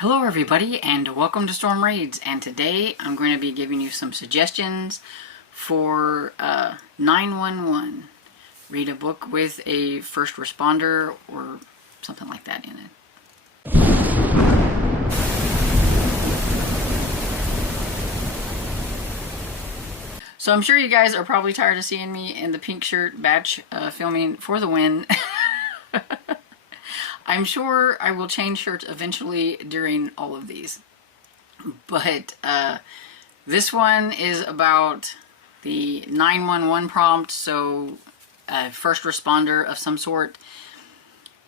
Hello everybody and welcome to Storm Raids, and today I'm going to be giving you some suggestions for 911. Read a book with a first responder or something like that in it. So I'm sure you guys are probably tired of seeing me in the pink shirt badge filming For the Win. I'm sure I will change shirts eventually during all of these. But this one is about the 911 prompt, so a first responder of some sort.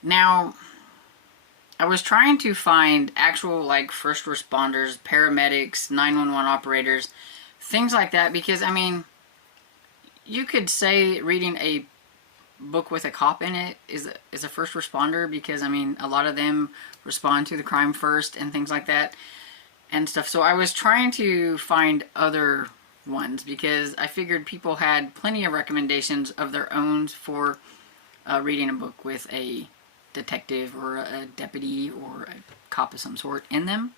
Now, I was trying to find actual like first responders, paramedics, 911 operators, things like that, because I mean, you could say reading a book with a cop in it is a first responder, because I mean a lot of them respond to the crime first and things like that and stuff. So I was trying to find other ones because I figured people had plenty of recommendations of their own for reading a book with a detective or a deputy or a cop of some sort in them.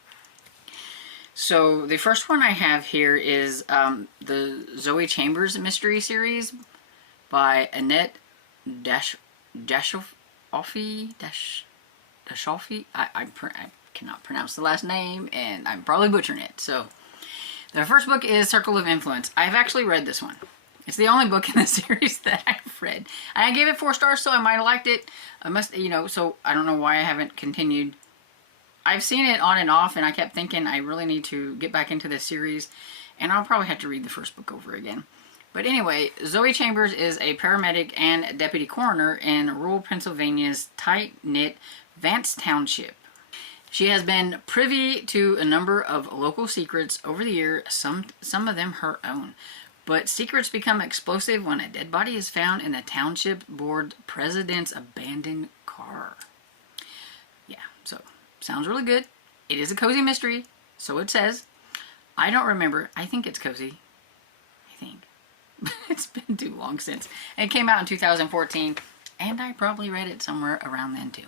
So the first one I have here is the Zoe Chambers mystery series by Annette Dashofi. I cannot pronounce the last name, and I'm probably butchering it. So the first book is Circle of Influence. I've actually read this one. It's the only book in the series that I've read. And I gave it 4 stars, so I might have liked it. I must, so I don't know why I haven't continued. I've seen it on and off, and I kept thinking I really need to get back into this series, and I'll probably have to read the first book over again. But anyway, Zoe Chambers is a paramedic and deputy coroner in rural Pennsylvania's tight-knit Vance Township. She has been privy to a number of local secrets over the years, some of them her own. But secrets become explosive when a dead body is found in the township board president's abandoned car. Yeah, so sounds really good. It is a cozy mystery, so it says. I don't remember. I think it's cozy. I think. It's been too long since. It came out in 2014, and I probably read it somewhere around then too.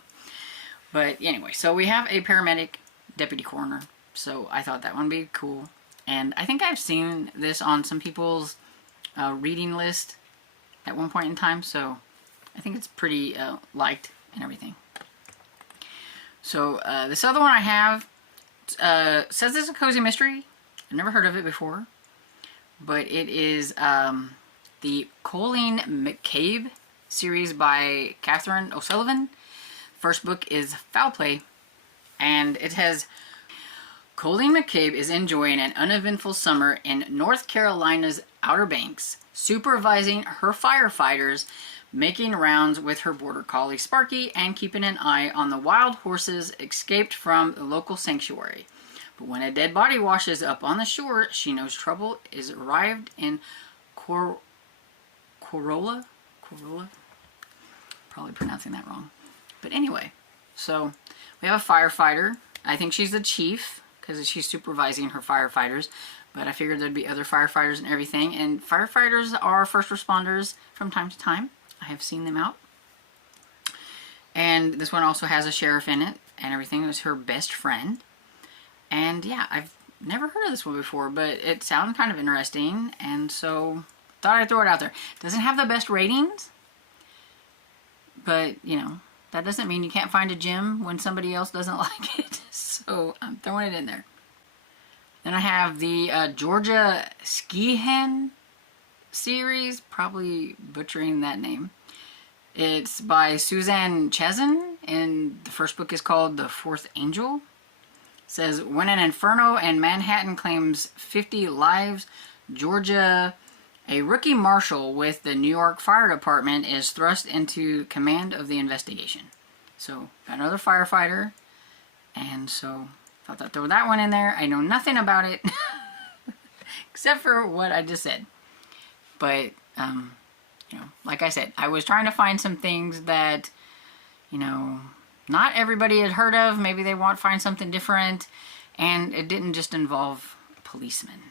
But anyway, so we have a paramedic deputy coroner, so I thought that one would be cool. And I think I've seen this on some people's reading list at one point in time, so I think it's pretty liked and everything. So this other one I have says it's a cozy mystery. I've never heard of it before. But it is the Colleen McCabe series by Catherine O'Sullivan. First book is Foul Play, and it has Colleen McCabe is enjoying an uneventful summer in North Carolina's Outer Banks, supervising her firefighters, making rounds with her border collie Sparky, and keeping an eye on the wild horses escaped from the local sanctuary. But when a dead body washes up on the shore, she knows trouble is arrived in Corolla? Probably pronouncing that wrong. But anyway, so we have a firefighter. I think she's the chief because she's supervising her firefighters. But I figured there'd be other firefighters and everything. And firefighters are first responders from time to time. I have seen them out. And this one also has a sheriff in it and everything. It was her best friend. And yeah, I've never heard of this one before, but it sounded kind of interesting, and so thought I'd throw it out there. Doesn't have the best ratings, but that doesn't mean you can't find a gem when somebody else doesn't like it. So I'm throwing it in there. Then I have the Georgia Ski Hen series, probably butchering that name. It's by Suzanne Chazin, and the first book is called The Fourth Angel. Says, when an inferno in Manhattan claims 50 lives, Georgia, a rookie marshal with the New York Fire Department, is thrust into command of the investigation. So, got another firefighter, and so thought I'd throw that one in there. I know nothing about it, except for what I just said. But, like I said, I was trying to find some things that, not everybody had heard of. Maybe they want to find something different, and it didn't just involve policemen.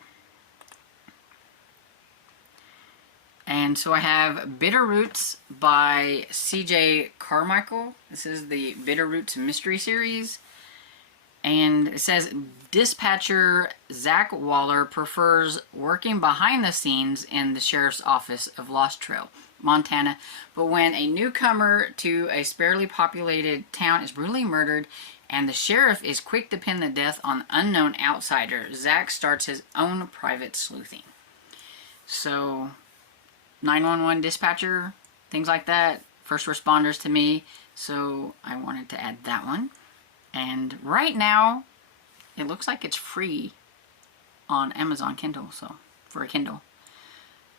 And so I have Bitter Roots by C.J. Carmichael. This is the Bitter Roots mystery series. And it says dispatcher Zach Waller prefers working behind the scenes in the sheriff's office of Lost Trail, Montana. But when a newcomer to a sparsely populated town is brutally murdered and the sheriff is quick to pin the death on unknown outsider, Zach starts his own private sleuthing. So 911 dispatcher, things like that, first responders to me. So I wanted to add that one. And right now, it looks like it's free on Amazon Kindle, so for a Kindle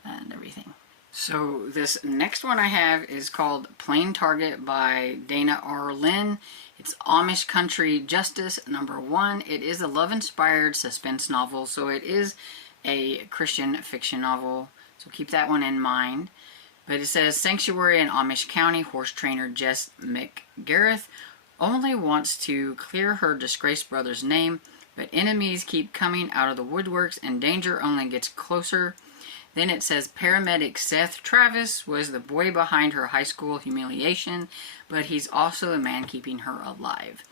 and everything. So this next one I have is called Plain Target by Dana R. Lynn. It's Amish Country Justice #1. It is a love-inspired suspense novel, so it is a Christian fiction novel, so keep that one in mind. But it says, Sanctuary in Amish County, horse trainer Jess McGareth only wants to clear her disgraced brother's name, but enemies keep coming out of the woodworks and danger only gets closer. Then it says paramedic Seth Travis was the boy behind her high school humiliation, but he's also the man keeping her alive.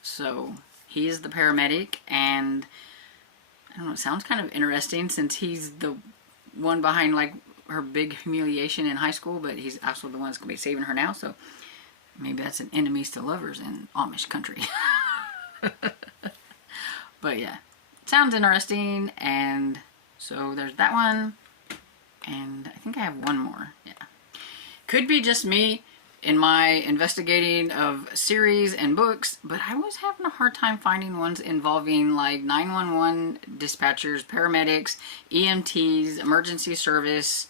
So he is the paramedic, and I don't know, it sounds kind of interesting since he's the one behind like her big humiliation in high school, but he's also the one that's going to be saving her now, so maybe that's an enemies to lovers in Amish country. But yeah, sounds interesting, and so there's that one. And I think I have one more. Yeah. Could be just me in my investigating of series and books, but I was having a hard time finding ones involving like 911 dispatchers, paramedics, EMTs, emergency service,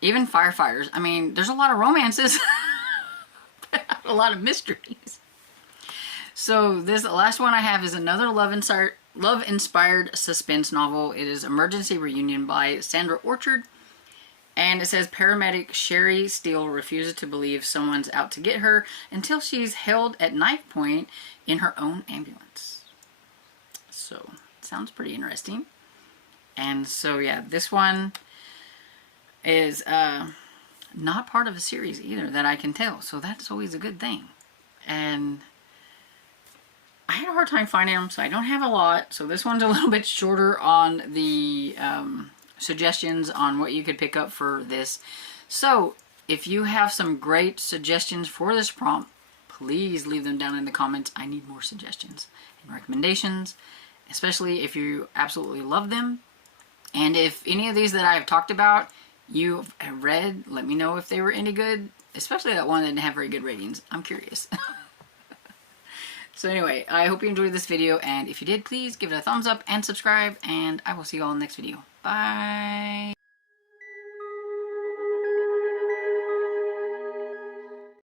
even firefighters. I mean, there's a lot of romances, a lot of mysteries. So this last one I have is another love-inspired suspense novel. It is Emergency Reunion by Sandra Orchard. And it says paramedic Sherry Steele refuses to believe someone's out to get her until she's held at knife point in her own ambulance. So, sounds pretty interesting. And so, yeah, this one is not part of a series either that I can tell. So that's always a good thing. And I had a hard time finding them, so I don't have a lot. So this one's a little bit shorter on the suggestions on what you could pick up for this. So if you have some great suggestions for this prompt, please leave them down in the comments. I need more suggestions and recommendations, especially if you absolutely love them. And if any of these that I've talked about you have read, let me know if they were any good, especially that one that didn't have very good ratings. I'm curious. So anyway, I hope you enjoyed this video, and if you did, please give it a thumbs up and subscribe, and I will see you all in the next video. Bye!